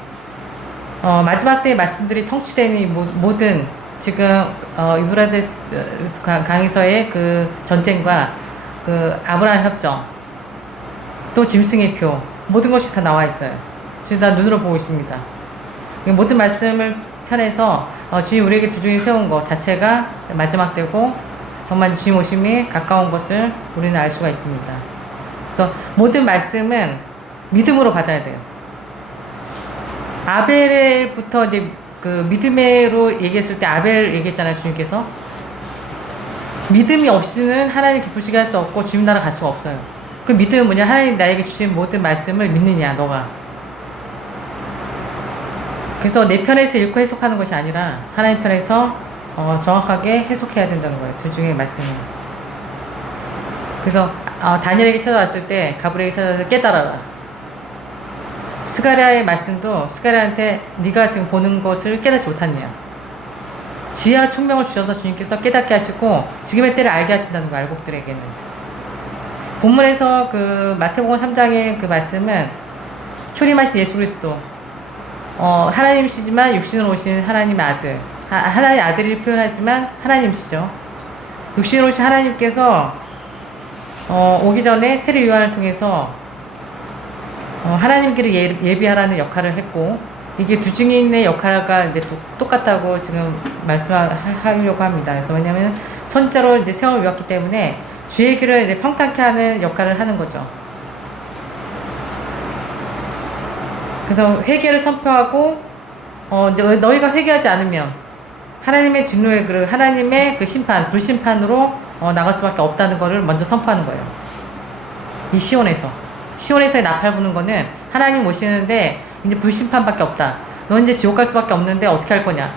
마지막 때의 말씀들이 성취되니, 모든 지금 유브라데스 강에서의 그 전쟁과 그 아브라함 협정, 또 짐승의 표, 모든 것이 다 나와 있어요. 지금 다 눈으로 보고 있습니다. 모든 말씀을 편해서 주님 우리에게 두 중에 세운 것 자체가 마지막 때고, 정말 주님 오심이 가까운 것을 우리는 알 수가 있습니다. 그래서 모든 말씀은 믿음으로 받아야 돼요. 아벨부터 이제 그 믿음으로 얘기했을 때 아벨 얘기했잖아요. 주님께서. 믿음이 없이는 하나님 기쁘시게 할 수 없고 주님 나라 갈 수가 없어요. 그 믿음은 뭐냐? 하나님 나에게 주신 모든 말씀을 믿느냐, 너가. 그래서 내 편에서 읽고 해석하는 것이 아니라 하나님 편에서 정확하게 해석해야 된다는 거예요. 두 중의 말씀을. 그래서 다니엘에게 찾아왔을 때, 가브리엘에게 찾아와서 깨달아라. 스가랴의 말씀도 스가랴한테 네가 지금 보는 것을 깨닫지 못하느냐. 지혜와 총명을 주셔서 주님께서 깨닫게 하시고 지금의 때를 알게 하신다는 거예요. 알곡들에게는. 본문에서 그 마태복음 3장의 그 말씀은 초림하신 예수 그리스도, 하나님이시지만 육신으로 오신 하나님의 아들, 하나님의 아들을 표현하지만 하나님이시죠. 육신으로 오신 하나님께서 오기 전에 세례 요한을 통해서 하나님께를 예비하라는 역할을 했고, 이게 두 증인의 역할과 이제 똑같다고 지금 말씀하려고 합니다. 그래서 왜냐하면 선자로 이제 세움을 이뤘기 때문에 주의 길을 이제 평탄케 하는 역할을 하는 거죠. 그래서 회개를 선포하고, 너희가 회개하지 않으면 하나님의 진노의 하나님의 그 심판, 불심판으로 나갈 수밖에 없다는 것을 먼저 선포하는 거예요. 이 시온에서의 나팔 부는 거는 하나님 오시는데 이제 불심판밖에 없다. 너 이제 지옥 갈 수밖에 없는데 어떻게 할 거냐.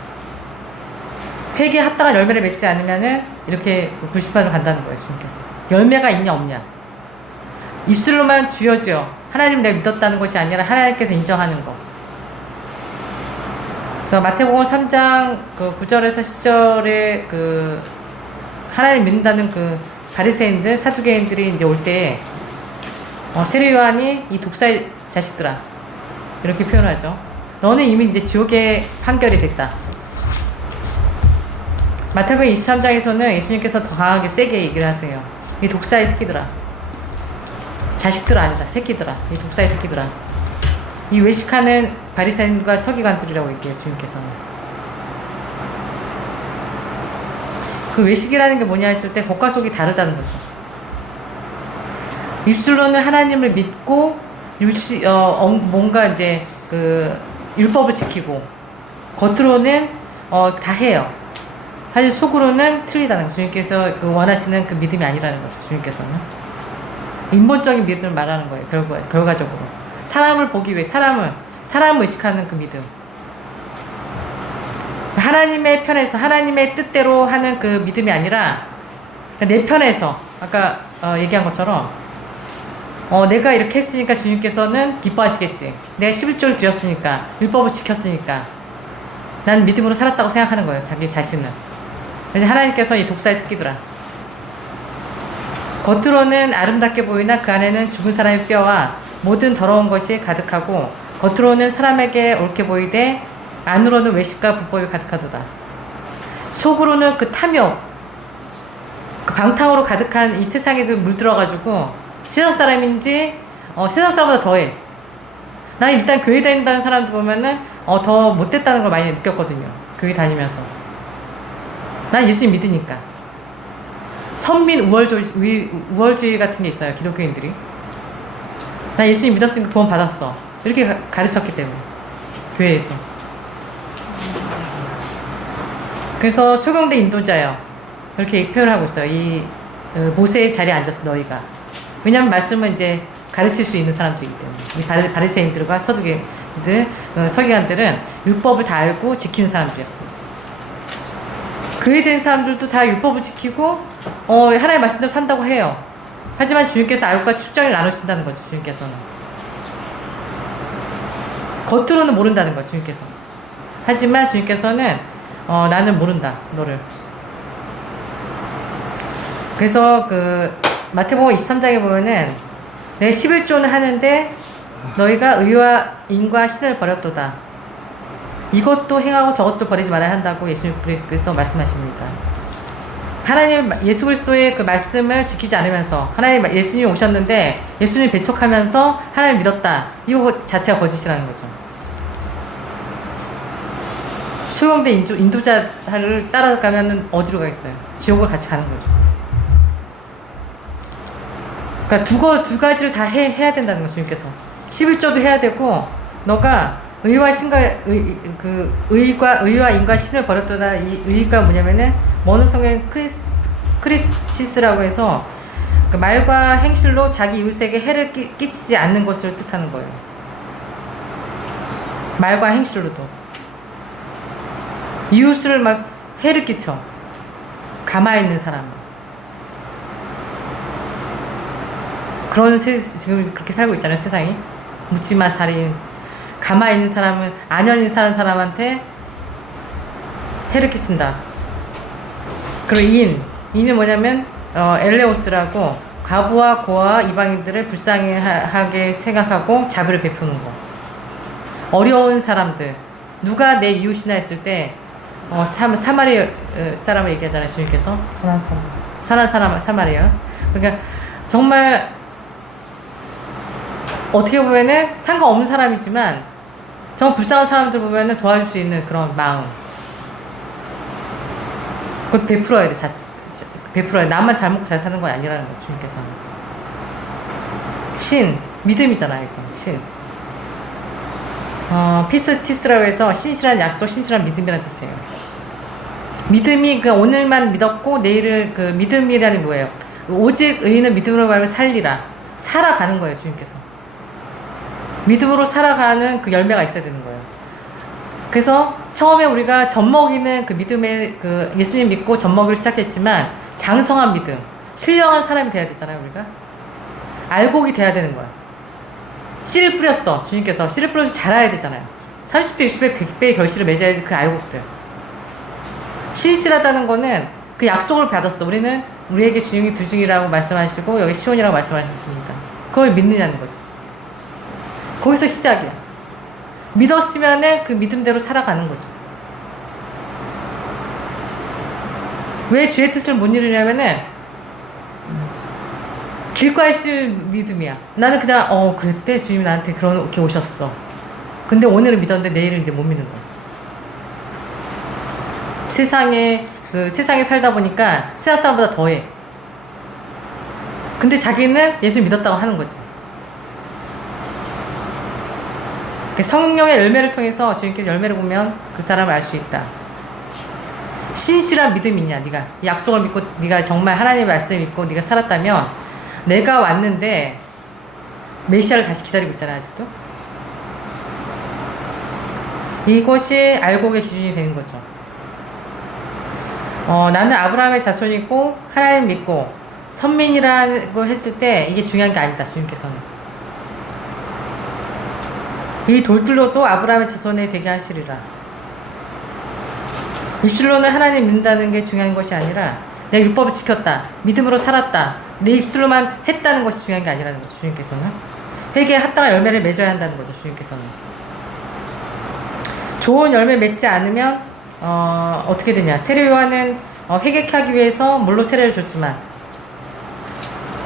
회개에 합당한 열매를 맺지 않으면은 이렇게 불심판으로 간다는 거예요. 주님께서. 열매가 있냐 없냐. 입술로만 주여 주여 하나님 내가 믿었다는 것이 아니라 하나님께서 인정하는 거. 그래서 마태복음 3장 그 9절에서 10절에 그 하나님 믿는다는 그 바리새인들 사두개인들이 이제 올 때 세례 요한이 이 독사의 자식들아 이렇게 표현하죠. 너는 이미 이제 지옥의 판결이 됐다. 마태복음 23장에서는 예수님께서 더 강하게 세게 얘기를 하세요. 이 독사의 새끼들아. 자식들 아니다. 새끼들아. 이 독사의 새끼들아. 이 외식하는 바리새인과 서기관들이라고 얘기해요. 주님께서는. 그 외식이라는 게 뭐냐 했을 때 겉과 속이 다르다는 거죠. 입술로는 하나님을 믿고 뭔가 이제 그 율법을 지키고 겉으로는 다 해요. 사실 속으로는 틀리다는 거죠. 주님께서 그 원하시는 그 믿음이 아니라는 거죠. 주님께서는 인본적인 믿음을 말하는 거예요. 결과적으로 사람을 보기 위해 사람을 의식하는 그 믿음. 하나님의 편에서 하나님의 뜻대로 하는 그 믿음이 아니라 내 편에서 아까 얘기한 것처럼 내가 이렇게 했으니까 주님께서는 기뻐하시겠지. 내가 11조를 드렸으니까 율법을 지켰으니까 난 믿음으로 살았다고 생각하는 거예요. 자기 자신을. 그래서 하나님께서 이 독사의 새끼들아 겉으로는 아름답게 보이나 그 안에는 죽은 사람의 뼈와 모든 더러운 것이 가득하고 겉으로는 사람에게 옳게 보이되 안으로는 외식과 불법이 가득하도다. 속으로는 그 탐욕 그 방탕으로 가득한 이 세상에 물들어가지고 세상 사람인지 세상 사람보다 더해. 난 일단 교회 다닌다는 사람들 보면은 더 못됐다는 걸 많이 느꼈거든요. 교회 다니면서. 난 예수님 믿으니까. 선민 우월주의 같은 게 있어요. 기독교인들이. 난 예수님 믿었으니까 구원 받았어. 이렇게 가르쳤기 때문에. 교회에서. 그래서 소경대 인도자요. 이렇게 표현하고 있어요. 이 모세의 자리에 앉았어 너희가. 왜냐하면 말씀은 이제 가르칠 수 있는 사람들이기 때문에. 이 바리새인들과 서두개인들, 서기관들은 율법을 다 알고 지키는 사람들이었어요. 그에 대한 사람들도 다 율법을 지키고 하나님의 말씀대로 산다고 해요. 하지만 주님께서 알과 축정을 나누신다는 거죠. 주님께서는 겉으로는 모른다는 거죠. 주님께서. 하지만 주님께서는 나는 모른다 너를. 그래서 그 마태복음 23장에 보면은 내 11조는 하는데 너희가 의와 인과 신을 버렸도다. 이것도 행하고 저것도 버리지 말아야 한다고 예수님께서 말씀하십니다. 하나님 예수 그리스도의 그 말씀을 지키지 않으면서 예수님이 오셨는데 예수님 배척하면서 하나님 믿었다. 이거 자체가 거짓이라는 거죠. 소경대 인도자를 따라가면 어디로 가겠어요? 지옥을 같이 가는 거죠. 그러니까 두 가지를 다 해야 된다는 거죠. 주님께서 11조도 해야 되고 너가 의와 인과 신을 버렸도다. 이 의가 뭐냐면은 어느 성경 크리시스라고 해서 그 말과 행실로 자기 이웃에게 해를 끼치지 않는 것을 뜻하는 거예요. 말과 행실로도 이웃을 막 해를 끼쳐 가만히 있는 사람. 그런 지금 그렇게 살고 있잖아요. 세상이 묻지마 살인. 가만히 있는 사람은 안연히 사는 사람한테 해를 끼친다. 그리고 인은 뭐냐면 엘레오스라고 과부와 고아와 이방인들을 불쌍하게 생각하고 자비를 베푸는 거. 어려운 사람들 누가 내 이웃이나 했을 때 사마리아 사람을 얘기하잖아요. 주님께서 선한 사람 사마리아. 그러니까 정말 어떻게 보면은 상관없는 사람이지만 정말 불쌍한 사람들 보면은 도와줄 수 있는 그런 마음. 그걸 베풀어야 돼. 베풀어야 돼. 나만 잘 먹고 잘 사는 건 아니라는 거죠. 주님께서는. 신, 믿음이잖아요. 이거. 신. 피스티스라고 해서 신실한 약속, 신실한 믿음이라는 뜻이에요. 믿음이 그 오늘만 믿었고 내일은 그 믿음이라는 거예요. 오직 의인은 믿음으로 말하면 살리라. 살아가는 거예요. 주님께서. 믿음으로 살아가는 그 열매가 있어야 되는 거예요. 그래서 처음에 우리가 젖먹이는 그 믿음의 그 예수님 믿고 젖먹이를 시작했지만 장성한 믿음, 신령한 사람이 돼야 되잖아요, 우리가. 알곡이 돼야 되는 거야. 씨를 뿌렸어, 주님께서. 씨를 뿌려서 자라야 되잖아요. 30배, 60배, 100배의 결실을 맺어야지 그 알곡들. 신실하다는 거는 그 약속을 받았어. 우리는 우리에게 주님이 두 중이라고 말씀하시고 여기 시온이라고 말씀하셨습니다. 그걸 믿느냐는 거지. 거기서 시작이야. 믿었으면은 그 믿음대로 살아가는 거죠. 왜 주의 뜻을 못 이루냐면은 길가에 씌운 믿음이야. 나는 그냥 그때 주님이 나한테 그렇게 오셨어. 근데 오늘은 믿었는데 내일은 이제 못 믿는 거야. 세상에 살다 보니까 세상 사람보다 더해. 근데 자기는 예수 믿었다고 하는 거지. 성령의 열매를 통해서 주님께서 열매를 보면 그 사람을 알 수 있다. 신실한 믿음이 있냐, 네가 약속을 믿고 네가 정말 하나님의 말씀을 믿고 네가 살았다면, 내가 왔는데 메시아를 다시 기다리고 있잖아 아직도. 이것이 알곡의 기준이 되는 거죠. 나는 아브라함의 자손이고 하나님 믿고 선민이라고 했을 때 이게 중요한 게 아니다, 주님께서는. 이 돌들로도 아브라함의 자손에 되게 하시리라. 입술로는 하나님 믿는다는 게 중요한 것이 아니라 내가 율법을 지켰다, 믿음으로 살았다, 내 입술로만 했다는 것이 중요한 게 아니라는 거죠, 주님께서는. 회개에 합당한 열매를 맺어야 한다는 거죠, 주님께서는. 좋은 열매 맺지 않으면 어떻게 되냐. 세례 요한은 회개케 하기 위해서 물로 세례를 줬지만,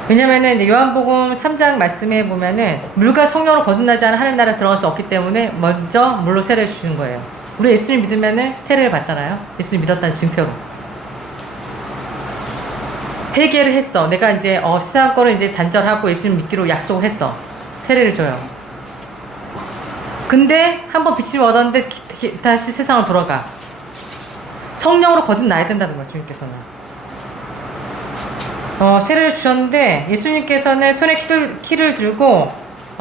왜냐면은 요한복음 3장 말씀에 보면은 물과 성령으로 거듭나지 않은 하나님 나라에 들어갈 수 없기 때문에 먼저 물로 세례를 주신 거예요. 우리 예수님 믿으면은 세례를 받잖아요. 예수님 믿었다는 증표로. 회개를 했어. 내가 이제 세상 거를 이제 단절하고 예수님 믿기로 약속을 했어. 세례를 줘요. 근데 한번 비침을 얻었는데 다시 세상으로 돌아가. 성령으로 거듭나야 된다는 거예요, 주님께서는. 세례를 주셨는데 예수님께서는 손에 키를 들고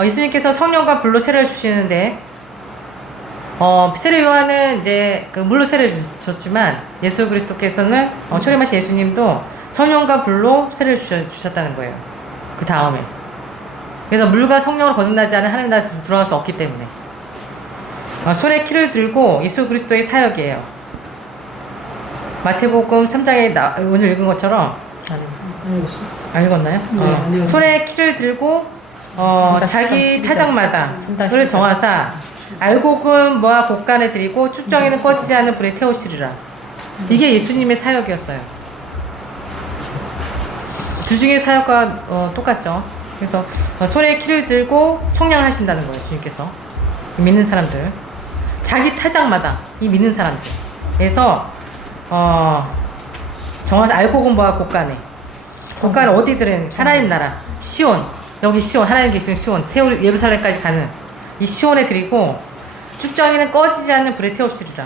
예수님께서 성령과 불로 세례를 주시는데, 세례 요한은 이제 그 물로 세례를 줬지만 예수 그리스도께서는 초림하신 예수님도 성령과 불로 세례를 주셨다는 거예요. 그 다음에. 그래서 물과 성령으로 거듭나지 않은 하나님 나라에 들어갈 수 없기 때문에 손에 키를 들고 예수 그리스도의 사역이에요. 마태복음 3장에 오늘 읽은 것처럼 안 읽었나요? 네, 손에 키를 들고 자기 타작마다를 정하사 알곡은 모아 곡간에 드리고 쭉정이는 꺼지지 않는 불에 태우시리라. 이게 예수님의 사역이었어요. 두 중의 사역과 똑같죠. 그래서 손에 키를 들고 청량을 하신다는 거예요, 주님께서. 믿는 사람들, 자기 타작마다 이 믿는 사람들. 그래서 정확히 알곡은 모아 곡간에. 곡간은 어디들은 하나님 나라 시온, 여기 시온, 하나님 계시는 시온, 세울 예루살렘까지 가는 이 시온에 드리고 쭉정이는 꺼지지 않는 불에 태우시리라.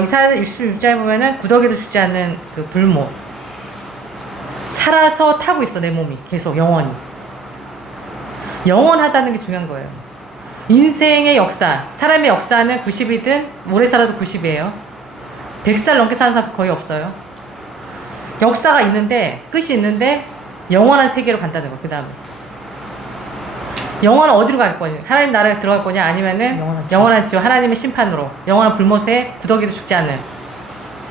이사야 66장에 보면은 구더기도 죽지 않는 그 불모. 살아서 타고 있어, 내 몸이 계속 영원히. 영원하다는 게 중요한 거예요. 인생의 역사, 사람의 역사는 90이든 오래 살아도 90이에요. 100살 넘게 사는 사람 거의 없어요. 역사가 있는데, 끝이 있는데 영원한 세계로 간다는 거. 그 다음에 영원은 어디로 갈 거냐? 하나님 나라에 들어갈 거냐? 아니면은 영원한 지옥, 하나님의 심판으로, 영원한 불못에 구더기도 죽지 않는.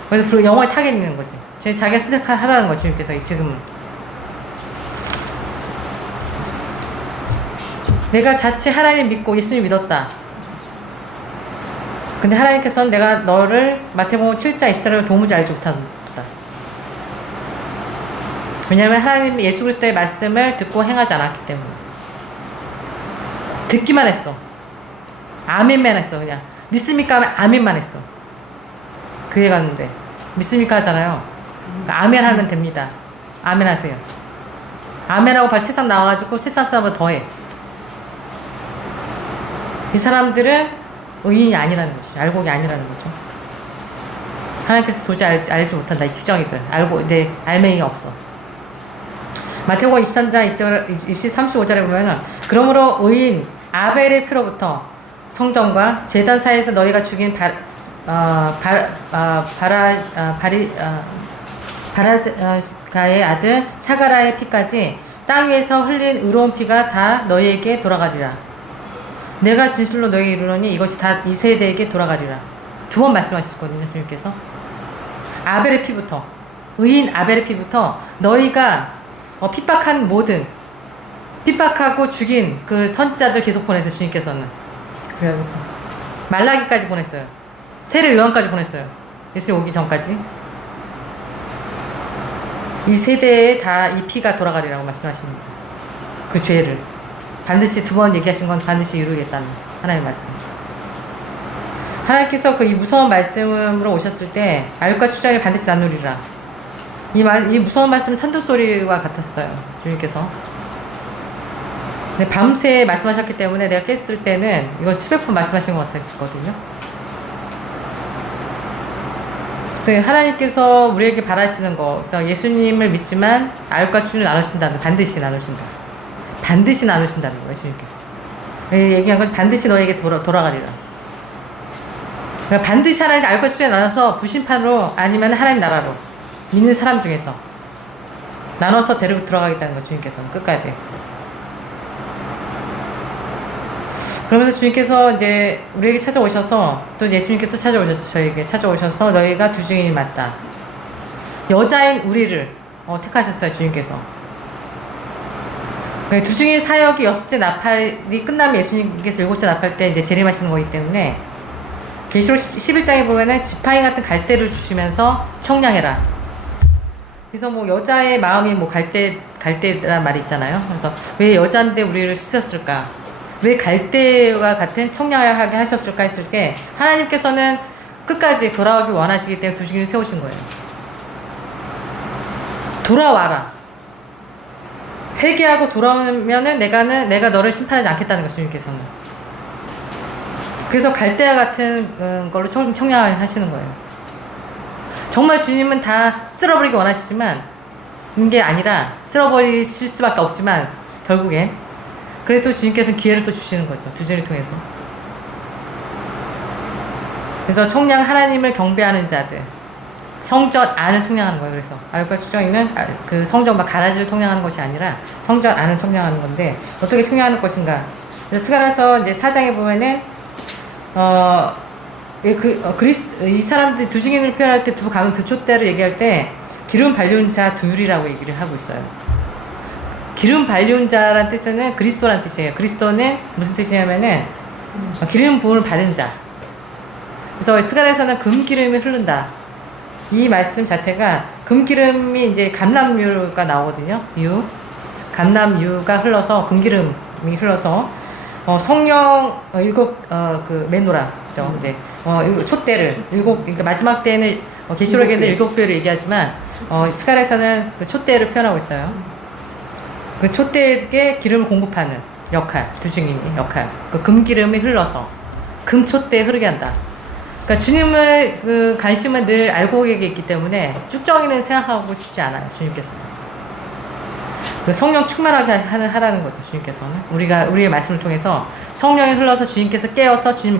그래서 영원히 타게 있는 거지. 자기가 선택하라는 거죠, 주님께서. 지금은 내가 자칫 하나님 믿고 예수님 믿었다. 근데 하나님께서는 내가 너를 마태복음 7장 20절을 도무지 알지 못한다. 왜냐하면 하나님 예수 그리스도의 말씀을 듣고 행하지 않았기 때문에. 듣기만 했어. 아멘만 했어. 그냥 믿습니까 하면 아멘만 했어. 교회 갔는데 믿습니까 하잖아요. 그러니까 아멘 하면 됩니다. 아멘 하세요. 아멘하고 바로 세상 나와가지고 세상 사람보다 더해. 이 사람들은 의인이 아니라는 거죠. 알곡이 아니라는 거죠. 하나님께서 도저히 알지 못한다. 이 축정이들. 알고, 이제 알맹이가 없어. 마태복음 23장 35절에 보면은, 그러므로 의인 아벨의 피로부터 성전과 제단 사이에서 너희가 죽인 바라가의 아들 사가라의 피까지 땅 위에서 흘린 의로운 피가 다 너희에게 돌아가리라. 내가 진실로 너희에게 이르노니 이것이 다 이 세대에게 돌아가리라. 두 번 말씀하셨거든요, 주님께서. 아벨의 피부터, 의인 아벨의 피부터 너희가 핍박한 모든, 핍박하고 죽인 그 선지자들 계속 보냈어요, 주님께서는. 그래서 말라기까지 보냈어요. 세례 요한까지 보냈어요. 예수 오기 전까지. 이 세대에 다 이 피가 돌아가리라고 말씀하십니다. 그 죄를 반드시 두 번 얘기하신 건 반드시 이루겠다는 하나님의 말씀. 하나님께서 그 이 무서운 말씀으로 오셨을 때 아육과 추장이 반드시 나누리라. 이 무서운 말씀은 천둥 소리와 같았어요, 주님께서. 근데 밤새 말씀하셨기 때문에 내가 깼을 때는 이거 수백 번 말씀하신 것 같았거든요. 그래서 하나님께서 우리에게 바라시는 거, 그래서 예수님을 믿지만 아육과 추를 나누신다는, 반드시 나누신다. 반드시 나누신다는 거예요, 주님께서. 얘기한 건 반드시 너에게 돌아가리라. 그러니까 반드시 하나님께 아육과 추에 나눠서 부심판으로 아니면 하나님 나라로 믿는 사람 중에서 나눠서 데리고 들어가겠다는 거, 주님께서는 끝까지. 그러면서 주님께서 이제 우리에게 찾아오셔서 또 예수님께 또 찾아오셨죠. 저에게 찾아오셔서 너희가 두 증인이 맞다. 여자인 우리를 택하셨어요, 주님께서. 두 증인 사역이 6째 나팔이 끝나면 예수님께서 7째 나팔 때 이제 재림하시는 거기 때문에 계시록 11장에 보면은 지팡이 같은 갈대를 주시면서 청량해라. 그래서 뭐 여자의 마음이 뭐 갈대란 말이 있잖아요. 그래서 왜 여자인데 우리를 씻었을까? 왜 갈대와 같은 청량하게 하셨을까 했을 때 하나님께서는 끝까지 돌아오기 원하시기 때문에 두 증인을 세우신 거예요. 돌아와라. 회개하고 돌아오면은 내가 너를 심판하지 않겠다는 거죠, 주님께서는. 그래서 갈대와 같은 걸로 청량하시는 거예요. 정말 주님은 다 쓸어버리기 원하시지만 이게 아니라 쓸어버리실 수밖에 없지만 결국엔 그래도 주님께서는 기회를 또 주시는 거죠. 두 증인을 통해서. 그래서 청량 하나님을 경배하는 자들, 성전 안을 청량하는 거예요. 그래서 아육과 추정이는 그 성전 막 가라지를 청량하는 것이 아니라 성전 안을 청량하는 건데 어떻게 청량하는 것인가? 그래서 스가랴서 이제 4장에 보면은 이 사람들이 두 증인을 표현할 때 두 가문 두 촛대를 얘기할 때 기름 발려온 자 둘이라고 얘기를 하고 있어요. 기름 발려온 자란 뜻은 그리스도란 뜻이에요. 그리스도는 무슨 뜻이냐면은 기름 부음을 받은 자. 그래서 스가랴에서는 금기름이 흐른다. 이 말씀 자체가 금기름이 이제 감람유가 나오거든요. 감람유가 흘러서 금기름이 흘러서 성령 그 메노라 그죠? 이제 촛대를 그러니까 마지막 때는 계시록에는 7배를 얘기하지만 스가랴에서는 그 촛대를 표현하고 있어요. 그 촛대에게 기름을 공급하는 역할, 두 증인의 역할. 그 금기름이 흘러서 금촛대에 흐르게 한다. 그러니까 주님의 그 관심은 늘 알고 있기 때문에 쭉정이는 생각하고 싶지 않아요, 주님께서는. 그 성령 충만하게 하라는 거죠, 주님께서는. 우리의 말씀을 통해서 성령이 흘러서 주님께서 깨어서 주님을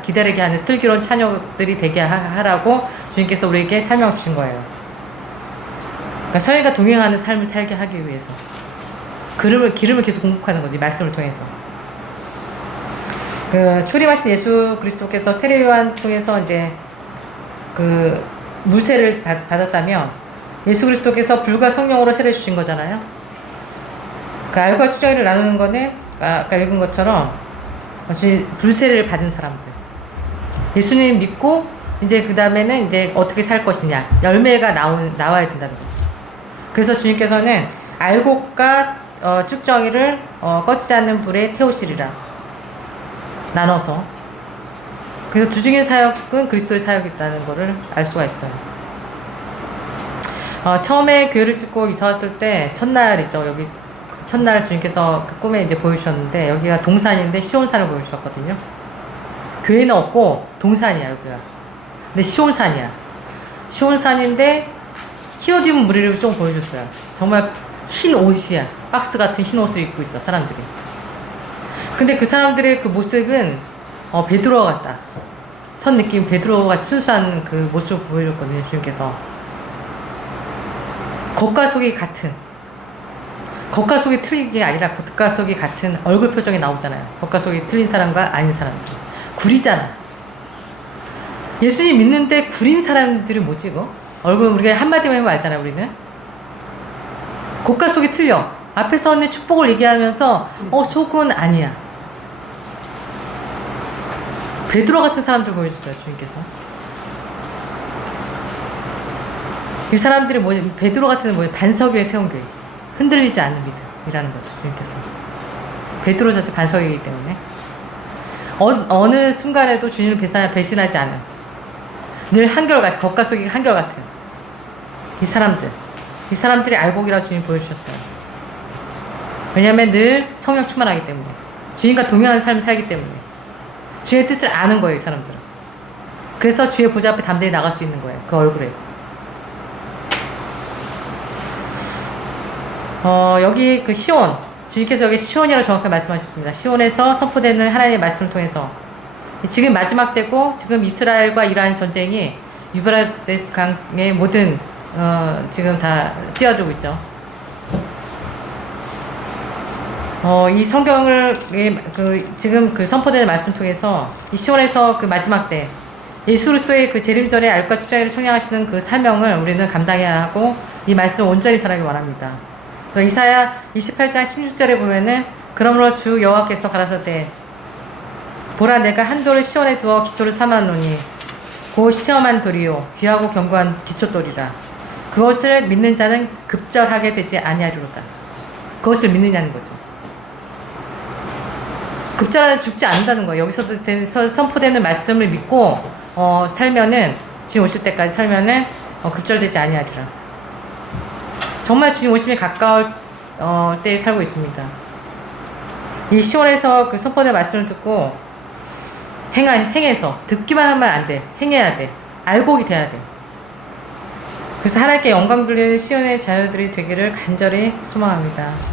기다리게 하는 슬기로운 자녀들이 되게 하라고 주님께서 우리에게 설명 주신 거예요. 그러니까 서희가 동행하는 삶을 살게 하기 위해서. 기름을 계속 공급하는 거지, 말씀을 통해서. 그 초림하신 예수 그리스도께서 세례 요한 통해서 이제 그 무세를 받았다면 예수 그리스도께서 불과 성령으로 세례 주신 거잖아요. 그 알과 추정이를 나누는 거는 아까 읽은 것처럼 불세를 받은 사람들. 예수님 믿고 이제 그 다음에는 이제 어떻게 살 것이냐, 열매가 나와야 된다는 거죠. 그래서 주님께서는 알곡과 쭉정이를 꺼지지 않는 불에 태우시리라. 나눠서. 그래서 두 증인 사역은 그리스도의 사역이있다는 것을 알 수가 있어요. 처음에 교회를 짓고 이사 왔을 때 첫날이죠. 여기 첫날 주님께서 그 꿈에 이제 보여주셨는데 여기가 동산인데 시온산을 보여주셨거든요. 교회는 없고 동산이야, 여기가. 근데 시온산이야. 시온산인데 흰 옷 입은 무리를 좀 보여줬어요. 정말 흰 옷이야. 박스 같은 흰 옷을 입고 있어, 사람들이. 근데 그 사람들의 그 모습은 베드로 같다. 첫 느낌 베드로가 순수한 그 모습을 보여줬거든요. 주님께서 겉과 속이 같은, 겉과 속이 틀린 게 아니라 겉과 속이 같은 얼굴 표정이 나오잖아요. 겉과 속이 틀린 사람과 아닌 사람들. 구리잖아. 예수님 믿는데 구린 사람들이 뭐지 이거? 얼굴 우리가 한마디만 해보면 알잖아요. 우리는 겉과 속이 틀려. 앞에서 언니 축복을 얘기하면서 속은 아니야. 베드로 같은 사람들 보여줬어요. 주님께서. 이 사람들이 베드로 같은 반석 위에 세운 교회. 흔들리지 않는 믿음이라는 거죠. 주님께서. 베드로 자체 반석이기 때문에 어느 순간에도 주님을 배신하지 않은, 늘 한결같이, 겉과 속이 한결같은 이 사람들이 알곡이라 주님 보여주셨어요. 왜냐하면 늘 성령 충만하기 때문에, 주님과 동행하는 삶을 살기 때문에, 주의 뜻을 아는 거예요. 이 사람들은. 그래서 주의 보좌 앞에 담대히 나갈 수 있는 거예요. 그 얼굴에. 여기 그 시온, 주님께서 여기 시온이라고 정확하게 말씀하셨습니다. 시온에서 선포되는 하나님의 말씀을 통해서 지금 마지막 때고, 지금 이스라엘과 이란 전쟁이 유브라데스 강의 모든 지금 다 뛰어들고 있죠. 이 성경을 지금 그 선포되는 말씀 통해서 이 시온에서 그 마지막 때 예수 그리스도의 그 재림전의 알과 추자를 청량하시는 그 사명을 우리는 감당해야 하고, 이 말씀을 온전히 전하기 원합니다. 그래서 이사야 28장 16절에 보면은, 그러므로 주 여호와께서 가라사대 보라 내가 한 돌을 시온에 두어 기초를 삼아놓으니 곧 시험한 돌이요 귀하고 견고한 기초돌이라. 그것을 믿는 자는 급절하게 되지 아니하리로다. 그것을 믿느냐는 거죠. 급절하는 죽지 않는다는 거예요. 여기서 선포되는 말씀을 믿고 살면은, 주님 오실 때까지 살면은 급절되지 아니하리라. 정말 주님 오심이 가까울 때에 살고 있습니다. 이 시온에서 그 선포된 말씀을 듣고 행해서, 듣기만 하면 안 돼. 행해야 돼. 알곡이 돼야 돼. 그래서 하나님께 영광 돌리는 시온의 자녀들이 되기를 간절히 소망합니다.